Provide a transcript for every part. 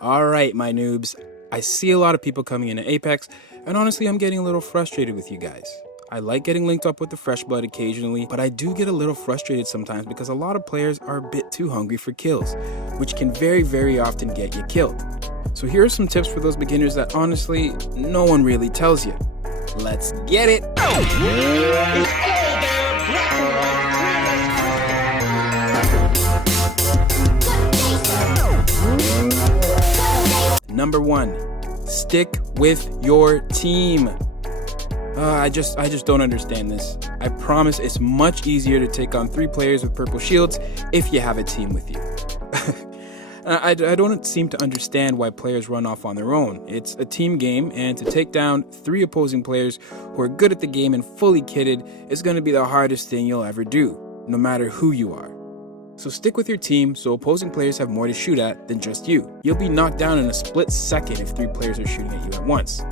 Alright, my noobs. I see a lot of people coming into Apex, and honestly, I'm getting a little frustrated with you guys. I like getting linked up with the fresh blood occasionally, but I do get a little frustrated sometimes because a lot of players are a bit too hungry for kills, which can very often get you killed. So here are some tips for those beginners that honestly, no one really tells you. Let's get it! Number 1, stick with your team. I just don't understand this. I promise it's much easier to take on 3 players with purple shields if you have a team with you. I don't seem to understand why players run off on their own. It's a team game, and to take down 3 opposing players who are good at the game and fully kitted is going to be the hardest thing you'll ever do, no matter who you are. So stick with your team so opposing players have more to shoot at than just you. You'll be knocked down in a split second if 3 players are shooting at you at once.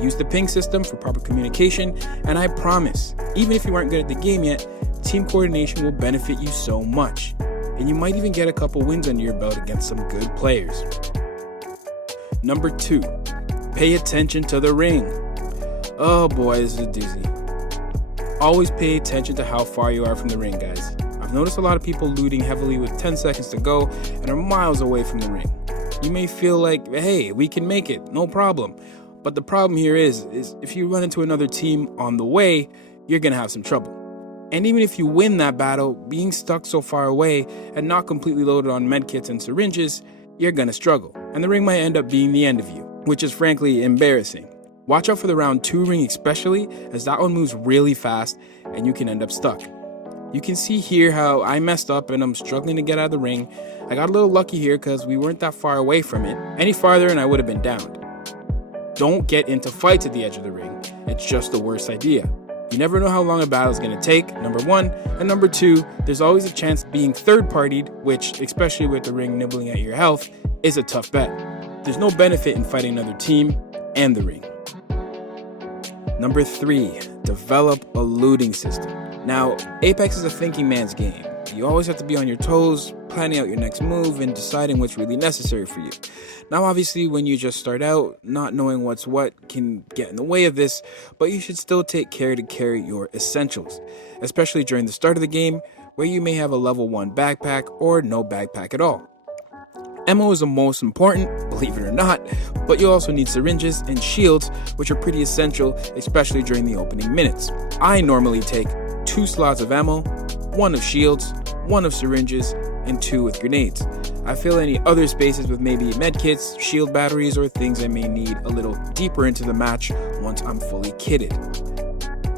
Use the ping system for proper communication, and I promise, even if you aren't good at the game yet, team coordination will benefit you so much. And you might even get a couple wins under your belt against some good players. Number 2, pay attention to the ring. Oh boy, this is a doozy. Always pay attention to how far you are from the ring, guys. I've noticed a lot of people looting heavily with 10 seconds to go and are miles away from the ring. You may feel like, hey, we can make it, no problem. But the problem here is if you run into another team on the way, you're gonna have some trouble. And even if you win that battle, being stuck so far away and not completely loaded on medkits and syringes, you're gonna struggle. And the ring might end up being the end of you, which is frankly embarrassing. Watch out for the round 2 ring especially, as that one moves really fast and you can end up stuck. You can see here how I messed up and I'm struggling to get out of the ring. I got a little lucky here because we weren't that far away from it. Any farther and I would have been downed. Don't get into fights at the edge of the ring. It's just the worst idea. You never know how long a battle is going to take, number 1. And number 2, there's always a chance being third-partied, which, especially with the ring nibbling at your health, is a tough bet. There's no benefit in fighting another team and the ring. Number 3, develop a looting system. Now, Apex is a thinking man's game. You always have to be on your toes, planning out your next move and deciding what's really necessary for you. Now, obviously, when you just start out, not knowing what's what can get in the way of this, but you should still take care to carry your essentials, especially during the start of the game, where you may have a level 1 backpack or no backpack at all. Ammo is the most important, believe it or not, but you'll also need syringes and shields, which are pretty essential, especially during the opening minutes. I normally take 2 slots of ammo, 1 of shields, 1 of syringes, and 2 with grenades. I fill any other spaces with maybe medkits, shield batteries, or things I may need a little deeper into the match once I'm fully kitted.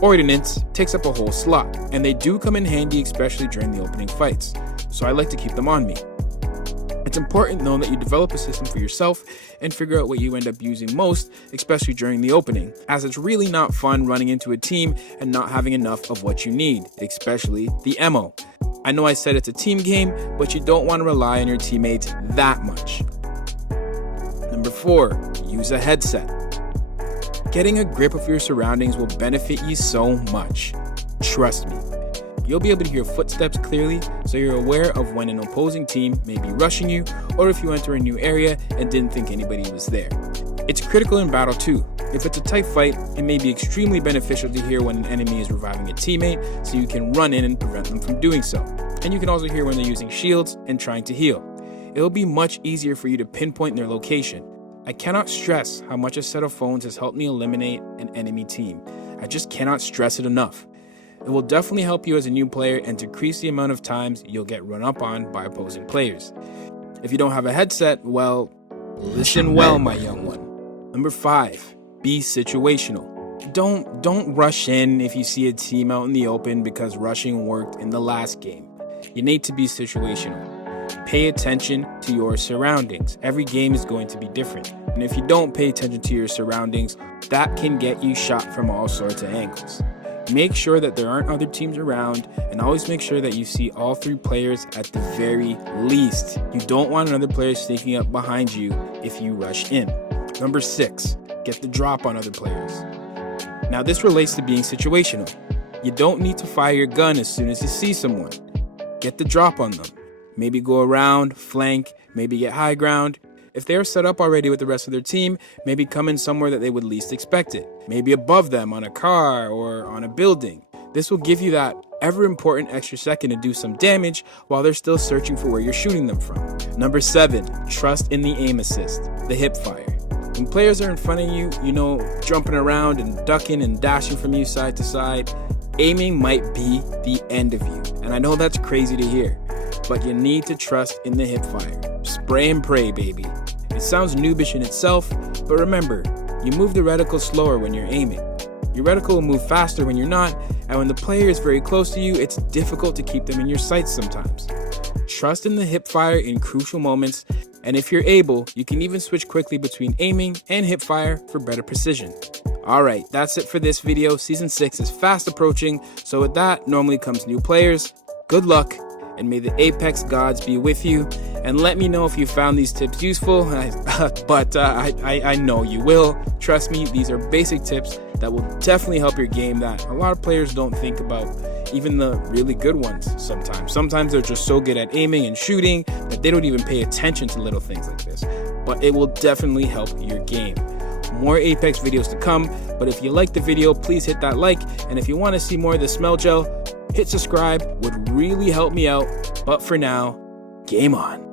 Ordnance takes up a whole slot, and they do come in handy especially during the opening fights, so I like to keep them on me. It's important though that you develop a system for yourself and figure out what you end up using most, especially during the opening, as it's really not fun running into a team and not having enough of what you need, especially the ammo. I know I said it's a team game, but you don't want to rely on your teammates that much. Number 4, use a headset. Getting a grip of your surroundings will benefit you so much. Trust me. You'll be able to hear footsteps clearly, so you're aware of when an opposing team may be rushing you, or if you enter a new area and didn't think anybody was there. It's critical in battle too. If it's a tight fight, it may be extremely beneficial to hear when an enemy is reviving a teammate, so you can run in and prevent them from doing so. And you can also hear when they're using shields and trying to heal. It'll be much easier for you to pinpoint their location. I cannot stress how much a set of phones has helped me eliminate an enemy team. I just cannot stress it enough. It will definitely help you as a new player and decrease the amount of times you'll get run up on by opposing players. If you don't have a headset, well, listen well, my young one. Number 5, be situational. Don't rush in if you see a team out in the open because rushing worked in the last game. You need to be situational. Pay attention to your surroundings. Every game is going to be different. And if you don't pay attention to your surroundings, that can get you shot from all sorts of angles. Make sure that there aren't other teams around, and always make sure that you see all 3 players at the very least. You don't want another player sneaking up behind you if you rush in. Number 6, get the drop on other players. Now this relates to being situational. You don't need to fire your gun as soon as you see someone. Get the drop on them. Maybe go around, flank, maybe get high ground. If they are set up already with the rest of their team, maybe come in somewhere that they would least expect it. Maybe above them on a car or on a building. This will give you that ever important extra second to do some damage while they're still searching for where you're shooting them from. Number 7, trust in the aim assist, the hip fire. When players are in front of you, jumping around and ducking and dashing from you side to side, aiming might be the end of you. And I know that's crazy to hear, but you need to trust in the hip fire. Spray and pray, baby. It sounds noobish in itself, but remember, you move the reticle slower when you're aiming. Your reticle will move faster when you're not, and when the player is very close to you, it's difficult to keep them in your sights sometimes. Trust in the hip fire in crucial moments, and if you're able, you can even switch quickly between aiming and hip fire for better precision. Alright, that's it for this video. Season 6 is fast approaching, so with that normally comes new players. Good luck, and may the Apex gods be with you. And let me know if you found these tips useful, but I know you will. Trust me, these are basic tips that will definitely help your game that a lot of players don't think about, even the really good ones sometimes. Sometimes they're just so good at aiming and shooting that they don't even pay attention to little things like this. But it will definitely help your game. More Apex videos to come, but if you liked the video, please hit that like, and if you want to see more of the smell gel, hit subscribe, would really help me out. But for now, game on.